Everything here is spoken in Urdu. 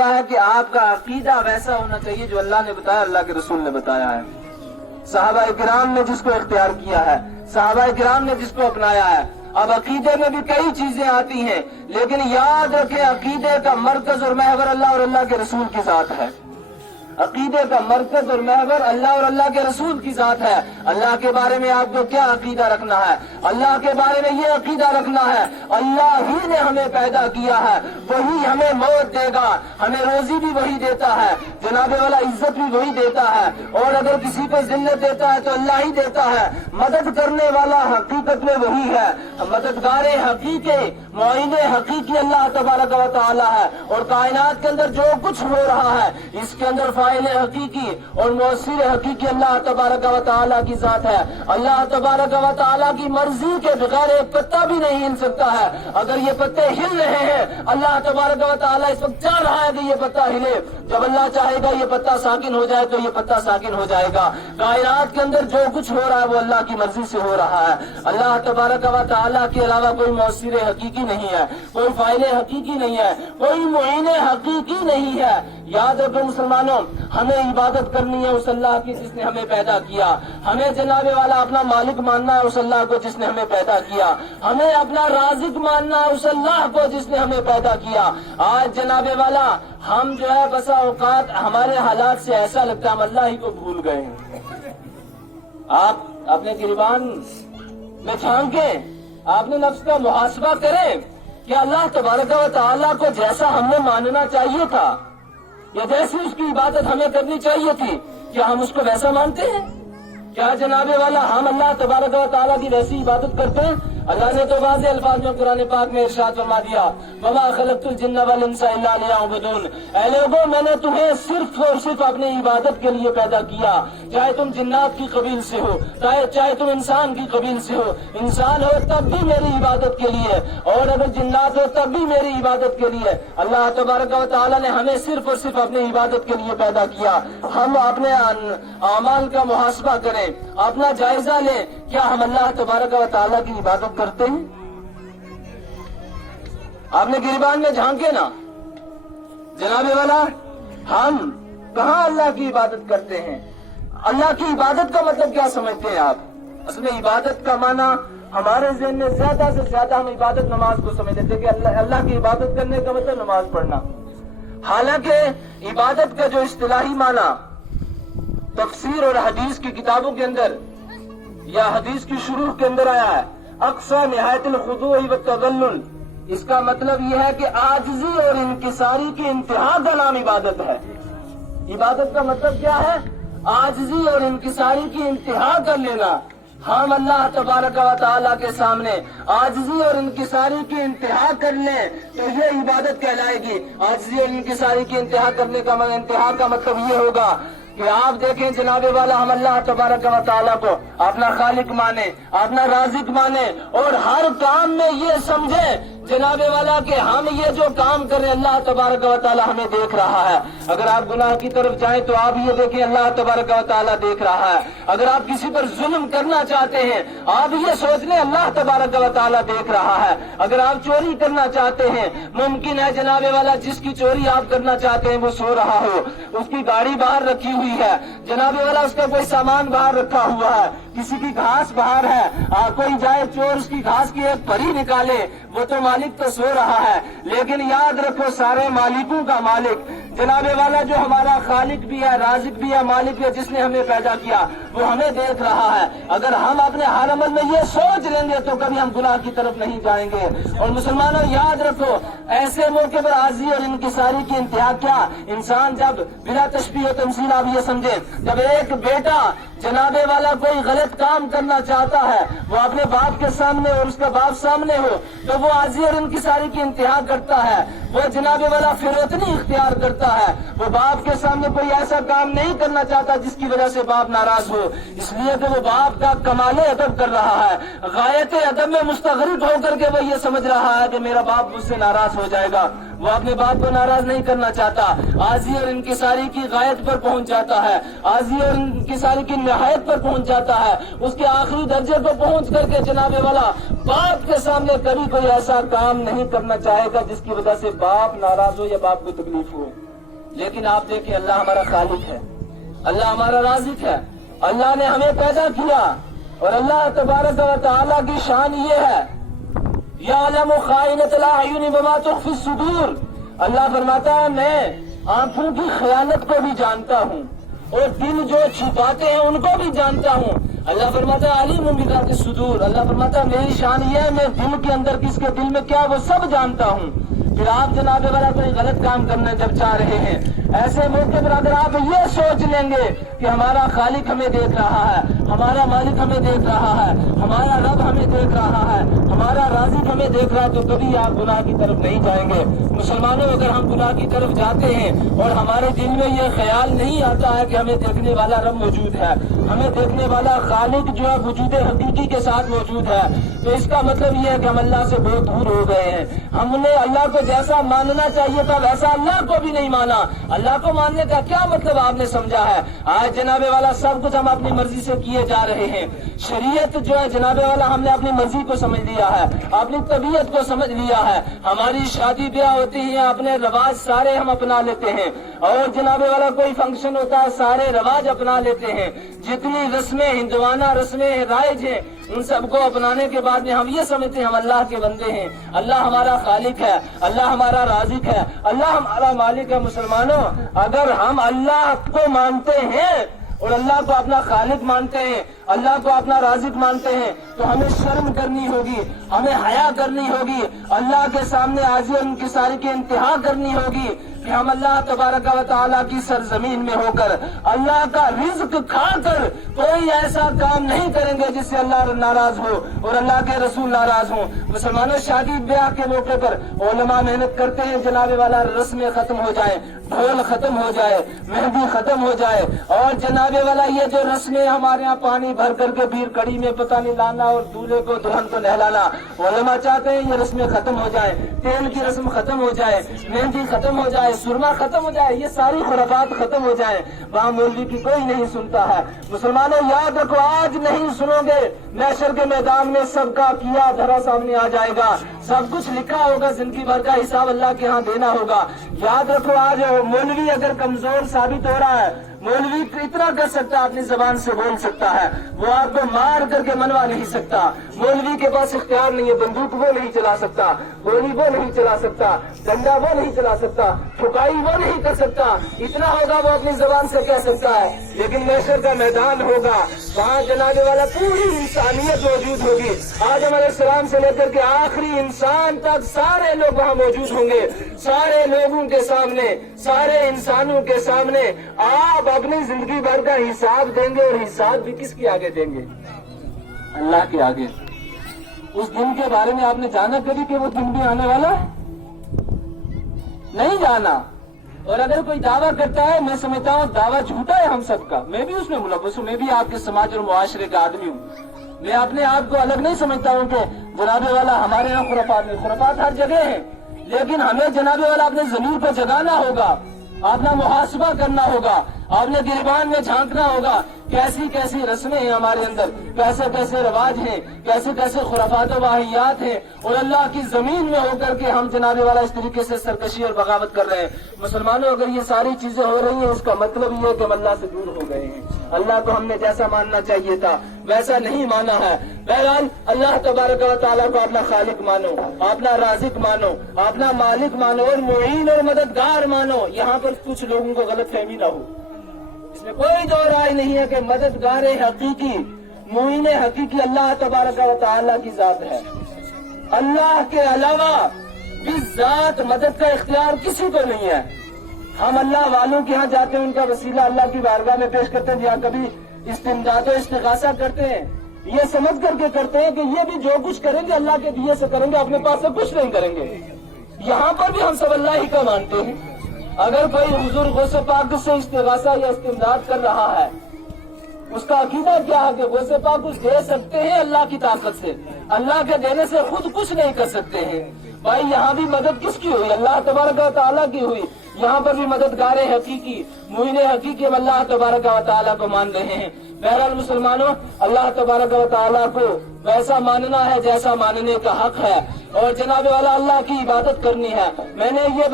کیا ہے کہ آپ کا عقیدہ ویسا ہونا چاہیے جو اللہ نے بتایا، اللہ کے رسول نے بتایا ہے، صحابہ کرام نے جس کو اختیار کیا ہے، صحابہ کرام نے جس کو اپنایا ہے۔ اب عقیدے میں بھی کئی چیزیں آتی ہیں، لیکن یاد رکھیں عقیدے کا مرکز اور محور اللہ اور اللہ کے رسول کی ذات ہے۔ عقیدے کا مرکز اور محور اللہ اور اللہ کے رسول کی ذات ہے۔ اللہ کے بارے میں آپ کو کیا عقیدہ رکھنا ہے؟ اللہ کے بارے میں یہ عقیدہ رکھنا ہے اللہ ہی نے ہمیں پیدا کیا ہے، وہی ہمیں موت دے گا، ہمیں روزی بھی وہی دیتا ہے، جناب والا عزت بھی وہی دیتا ہے، اور اگر کسی کو ذلت دیتا ہے تو اللہ ہی دیتا ہے۔ مدد کرنے والا حقیقت میں وہی ہے، مددگار حقیقی، معین حقیقی اللہ تبارک و تعالی ہے، اور کائنات کے اندر جو کچھ ہو رہا ہے اس کے اندر فاعل حقیقی اور مؤثر حقیقی اللہ تبارک و تعالی کی ذات ہے۔ اللہ تبارک و تعالی کی مرضی کے بغیر ایک پتا بھی نہیں ہل سکتا ہے۔ اگر یہ پتے ہل رہے ہیں اللہ تبارک و تعالی اس وقت چاہ رہا ہے کہ یہ پتا ہلے، جب اللہ چاہے گا یہ پتا ساکن ہو جائے تو یہ پتا ساکن ہو جائے گا۔ کائنات کے اندر جو کچھ ہو رہا ہے وہ اللہ کی مرضی سے ہو رہا ہے۔ اللہ تبارک و تعالی کے علاوہ کوئی مؤثر حقیقی نہیں ہے، کوئی فاعل حقیقی نہیں ہے، کوئی معین حقیقی نہیں ہے۔ یاد رکھو مسلمانوں، ہمیں عبادت کرنی ہے اس اللہ کی جس نے ہمیں پیدا کیا، ہمیں جناب والا اپنا مالک ماننا ہے اس اللہ کو جس نے ہمیں پیدا کیا، ہمیں اپنا رازق ماننا ہے اس اللہ کو جس نے ہمیں پیدا کیا۔ آج جناب والا ہم جو ہے بسا اوقات ہمارے حالات سے ایسا لگتا ہے ہم اللہ ہی کو بھول گئے ہیں۔ آپ اپنے گریبان میں چھانکیں، آپ نے نفس کا محاسبہ کریں کہ اللہ تبارک و تعالیٰ کو جیسا ہم نے ماننا چاہیے تھا یا جیسی اس کی عبادت ہمیں کرنی چاہیے تھی، کیا ہم اس کو ویسا مانتے ہیں؟ کیا جناب والا ہم اللہ تبارک و تعالیٰ کی ویسی عبادت کرتے ہیں؟ اللہ نے تو واضح الفاظ میں قرآن پاک میں ارشاد فرما دیا، وما خلقت الجن والانس الا لیعبدون، اے لوگوں میں نے تمہیں صرف اور صرف اپنی عبادت کے لیے پیدا کیا، چاہے تم جنات کی قبیل سے ہو، چاہے تم انسان کی قبیل سے ہو، انسان ہو تب بھی میری عبادت کے لیے، اور اگر جنات ہو تب بھی میری عبادت کے لیے۔ اللہ تبارک و تعالیٰ نے ہمیں صرف اور صرف اپنی عبادت کے لیے پیدا کیا۔ ہم اپنے اعمال کا محاسبہ کریں، اپنا جائزہ لیں، کیا ہم اللہ تبارک و تعالیٰ کی عبادت کرتے ہیں؟ آپ نے گریبان میں جھانکے نا جناب والا، ہم کہاں اللہ کی عبادت کرتے ہیں؟ اللہ کی عبادت کا مطلب کیا سمجھتے ہیں آپ؟ اصل میں عبادت کا معنی ہمارے ذہن میں زیادہ سے زیادہ ہم عبادت نماز کو سمجھ لیتے کہ اللہ کی عبادت کرنے کا مطلب نماز پڑھنا، حالانکہ عبادت کا جو اصطلاحی معنی تفسیر اور حدیث کی کتابوں کے اندر یا حدیث کی شروع کے اندر آیا ہے، اقصی نہایت الخضوع والتذلل، اس کا مطلب یہ ہے کہ عاجزی اور انکساری کی انتہا کا نام عبادت ہے۔ عبادت کا مطلب کیا ہے؟ عاجزی اور انکساری کی انتہا کر لینا۔ ہم اللہ تبارک و تعالیٰ کے سامنے عاجزی اور انکساری کی انتہا کر لیں تو یہ عبادت کہلائے گی۔ عاجزی اور انکساری کی انتہا کرنے کا مطلب یہ ہوگا کہ آپ دیکھیں جناب والا، ہم اللہ تبارک و تعالیٰ کو اپنا خالق مانے، اپنا رازق مانے، اور ہر کام میں یہ سمجھیں جناب والا کہ ہم یہ جو کام کر رہے ہیں اللہ تبارک و تعالیٰ ہمیں دیکھ رہا ہے۔ اگر آپ گناہ کی طرف جائیں تو آپ یہ دیکھیں اللہ تبارک و تعالیٰ دیکھ رہا ہے۔ اگر آپ کسی پر ظلم کرنا چاہتے ہیں آپ یہ سوچ لیں اللہ تبارک و تعالیٰ دیکھ رہا ہے۔ اگر آپ چوری کرنا چاہتے ہیں، ممکن ہے جناب والا جس کی چوری آپ کرنا چاہتے ہیں وہ سو رہا ہو، اس کی گاڑی باہر رکھی ہوئی ہے، جناب والا اس کا کوئی سامان باہر رکھا ہوا ہے، کسی کی گھاس باہر ہے، کوئی جائے چور اس کی گھاس کی ایک پری نکالے، وہ تو مالک تو سو رہا ہے، لیکن یاد رکھو سارے مالکوں کا مالک جناب والا جو ہمارا خالق بھی ہے، رازق بھی ہے، مالک بھی ہے، جس نے ہمیں پیدا کیا وہ ہمیں دیکھ رہا ہے۔ اگر ہم اپنے ہر عمل میں یہ سوچ لیں گے تو کبھی ہم گناہ کی طرف نہیں جائیں گے۔ اور مسلمانوں یاد رکھو ایسے موقع پر عاجزی اور انکساری کی انتہا کیا؟ انسان جب بلا تشبیہ و تمثیل آپ یہ سمجھیں، جب ایک بیٹا جناب والا کوئی غلط کام کرنا چاہتا ہے، وہ اپنے باپ کے سامنے اور اس کا باپ سامنے ہو تو وہ عاجزی اور انکساری کی انتہا کرتا ہے، وہ جناب والا فروتنی اختیار کرتا ہے، وہ باپ کے سامنے کوئی ایسا کام نہیں کرنا چاہتا جس کی وجہ سے باپ ناراض ہو، اس لیے کہ وہ باپ کا کمال ادب کر رہا ہے، غایت ادب میں مستغرق ہو کر کے وہ یہ سمجھ رہا ہے کہ میرا باپ مجھ سے ناراض ہو جائے گا، وہ اپنے باپ کو ناراض نہیں کرنا چاہتا، عاجزی اور انکساری کی غایت پر پہنچ جاتا ہے، عاجزی اور انکساری کی نہایت پر پہنچ جاتا ہے، اس کے آخری درجے پر پہنچ کر کے جناب والا باپ کے سامنے کبھی کوئی ایسا کام نہیں کرنا چاہے گا جس کی وجہ سے باپ ناراض ہو یا باپ کو تکلیف ہو۔ لیکن آپ دیکھیں اللہ ہمارا خالق ہے, اللہ ہمارا رازق ہے, اللہ نے ہمیں پیدا کیا, اور اللہ تبارک و تعالیٰ کی شان یہ ہے یعلم خائنۃ الاعین وما تخفی الصدور. اللہ فرماتا ہے میں آنکھوں کی خیانت کو بھی جانتا ہوں اور دل جو چھپاتے ہیں ان کو بھی جانتا ہوں. اللہ فرماتا ہے علیم بذات الصدور. اللہ فرماتا ہے میری شان یہ ہے میں دل کے اندر کس کے دل میں کیا وہ سب جانتا ہوں. پھر آپ جناب والا کوئی غلط کام کرنے جب چاہ رہے ہیں ایسے موقع پر اگر آپ یہ سوچ لیں گے کہ ہمارا خالق ہمیں دیکھ رہا ہے, ہمارا مالک ہمیں دیکھ رہا ہے, ہمارا رب ہمیں دیکھ رہا ہے, ہمارا رازق ہمیں دیکھ رہا ہے, تو کبھی آپ گناہ کی طرف نہیں جائیں گے. مسلمانوں اگر ہم گناہ کی طرف جاتے ہیں اور ہمارے دل میں یہ خیال نہیں آتا ہے کہ ہمیں دیکھنے والا رب موجود ہے, ہمیں دیکھنے والا خالق جو ہے وجود حقیقی کے ساتھ موجود ہے, تو اس کا مطلب یہ ہے کہ ہم اللہ سے بہت دور ہو گئے ہیں. ہم نے اللہ کو جیسا ماننا چاہیے تھا ویسا اللہ کو بھی نہیں مانا. اللہ کو ماننے کا کیا مطلب آپ نے سمجھا ہے؟ آج جناب والا سب کچھ ہم اپنی مرضی سے کیے جا رہے ہیں. شریعت جو ہے جناب والا ہم نے اپنی مرضی کو سمجھ لیا ہے, اپنی طبیعت کو سمجھ لیا ہے. ہماری شادی بیاہ ہوتی ہے اپنے رواج سارے ہم اپنا لیتے ہیں, اور جناب والا کوئی فنکشن ہوتا ہے سارے رواج اپنا لیتے ہیں. جتنی رسمیں ہندوانہ رسمیں رائج ہیں ان سب کو اپنانے کے بعد میں ہم یہ سمجھتے ہیں ہم اللہ کے بندے ہیں, اللہ ہمارا خالق ہے, اللہ ہمارا رازق ہے, اللہ ہمارا مالک ہے. مسلمانوں اگر ہم اللہ کو مانتے ہیں اور اللہ کو اپنا خالق مانتے ہیں, اللہ کو اپنا رازق مانتے ہیں, تو ہمیں شرم کرنی ہوگی, ہمیں حیا کرنی ہوگی, اللہ کے سامنے عاجزی اور انکساری کی انتہا کرنی ہوگی کہ ہم اللہ تبارک و تعالیٰ کی سرزمین میں ہو کر اللہ کا رزق کھا کر کوئی ایسا کام نہیں کریں گے جس سے اللہ ناراض ہو اور اللہ کے رسول ناراض ہوں. مسلمانوں شادی بیاہ کے موقع پر علماء محنت کرتے ہیں جناب والا رسمیں ختم ہو جائے, ڈھول ختم ہو جائے, مہندی ختم ہو جائے, اور جناب والا یہ جو رسمیں ہمارے یہاں پانی بھر کر کے بیر کڑی میں پتہ نہیں لانا اور دولہے کو دلہن کو نہلانا, علماء چاہتے ہیں یہ رسمیں ختم ہو جائے, تیل کی رسم ختم ہو جائے, مہندی ختم ہو جائے, سرما ختم ہو جائے, یہ ساری خرافات ختم ہو جائیں. وہاں مولوی کی کوئی نہیں سنتا ہے. مسلمانوں یاد رکھو آج نہیں سنو گے محشر کے میدان میں سب کا کیا دھرا سامنے آ جائے گا, سب کچھ لکھا ہوگا, زندگی بھر کا حساب اللہ کے ہاں دینا ہوگا. یاد رکھو آج مولوی اگر کمزور ثابت ہو رہا ہے, مولوی اتنا کر سکتا ہے اپنی زبان سے بول سکتا ہے, وہ آپ کو مار کر کے منوا نہیں سکتا. مولوی کے پاس اختیار نہیں ہے, بندوق وہ نہیں چلا سکتا, گولی وہ نہیں چلا سکتا, ڈنڈا وہ نہیں چلا سکتا, ٹھکائی وہ نہیں کر سکتا. اتنا ہوگا وہ اپنی زبان سے کہہ سکتا ہے. لیکن محشر کا میدان ہوگا, وہاں جناب والا پوری انسانیت موجود ہوگی. آدم علیہ السلام سے لے کر کے آخری انسان تک سارے لوگ وہاں موجود ہوں گے. سارے لوگوں کے سامنے, سارے انسانوں کے سامنے آپ اپنی زندگی بھر کا حساب دیں گے, اور حساب بھی کس کے آگے دیں گے؟ اللہ کے آگے. اس دن کے بارے میں آپ نے جانا کبھی کہ وہ دن بھی آنے والا ہے؟ نہیں جانا. اور اگر کوئی دعویٰ کرتا ہے, میں سمجھتا ہوں دعویٰ جھوٹا ہے ہم سب کا. میں بھی اس میں ملوث ہوں, میں بھی آپ کے سماج اور معاشرے کا آدمی ہوں. میں اپنے آپ کو الگ نہیں سمجھتا ہوں کہ جناب والا ہمارے یہاں خرافات ہر جگہ ہیں, لیکن ہمیں جناب والا اپنے ضمیر کو جگانا ہوگا, اپنا محاسبہ کرنا ہوگا, اپنے گریبان میں جھانکنا ہوگا کیسی کیسی رسمیں ہیں ہمارے اندر, کیسے کیسے رواج ہیں, کیسے کیسے خرافات و واہیات ہیں, اور اللہ کی زمین میں ہو کر کے ہم جناب والا اس طریقے سے سرکشی اور بغاوت کر رہے ہیں. مسلمانوں اگر یہ ساری چیزیں ہو رہی ہیں اس کا مطلب یہ ہے کہ ہم اللہ سے دور ہو گئے ہیں. اللہ کو ہم نے جیسا ماننا چاہیے تھا ویسا نہیں مانا ہے. بہرحال اللہ تبارک و تعالیٰ کو اپنا خالق مانو, اپنا رازق مانو, اپنا مالک مانو, اور معین اور مددگار مانو. یہاں پر کچھ لوگوں کو غلط فہمی نہ ہو, اس میں کوئی دو رائے نہیں ہے کہ مددگار حقیقی, معین حقیقی اللہ تبارک و تعالیٰ کی ذات ہے. اللہ کے علاوہ اس ذات مدد کا اختیار کسی کو نہیں ہے. ہم اللہ والوں کے ہاں جاتے ہیں, ان کا وسیلہ اللہ کی بارگاہ میں پیش کرتے ہیں, یا کبھی استمداد و استغاثہ کرتے ہیں, یہ سمجھ کر کے کرتے ہیں کہ یہ بھی جو کچھ کریں گے اللہ کے دیے سے کریں گے, اپنے پاس سے کچھ نہیں کریں گے. یہاں پر بھی ہم سب اللہ ہی کا مانتے ہیں. اگر کوئی حضور غوث پاک سے استغاثہ یا استمداد کر رہا ہے, اس کا عقیدہ کیا ہے کہ غوث پاک کچھ دے سکتے ہیں اللہ کی طاقت سے, اللہ کے دینے سے خود کچھ نہیں کر سکتے ہیں. بھائی یہاں بھی مدد کس کی ہوئی؟ اللہ تبارک و تعالیٰ کی ہوئی. یہاں پر بھی مددگار حقیقی, معین حقیقی ہم اللہ تبارک و تعالیٰ کو مان رہے ہیں. بہرحال مسلمانوں اللہ تبارک و تعالیٰ کو ویسا ماننا ہے جیسا ماننے کا حق ہے, اور جناب والا اللہ کی عبادت کرنی ہے. میں نے یہ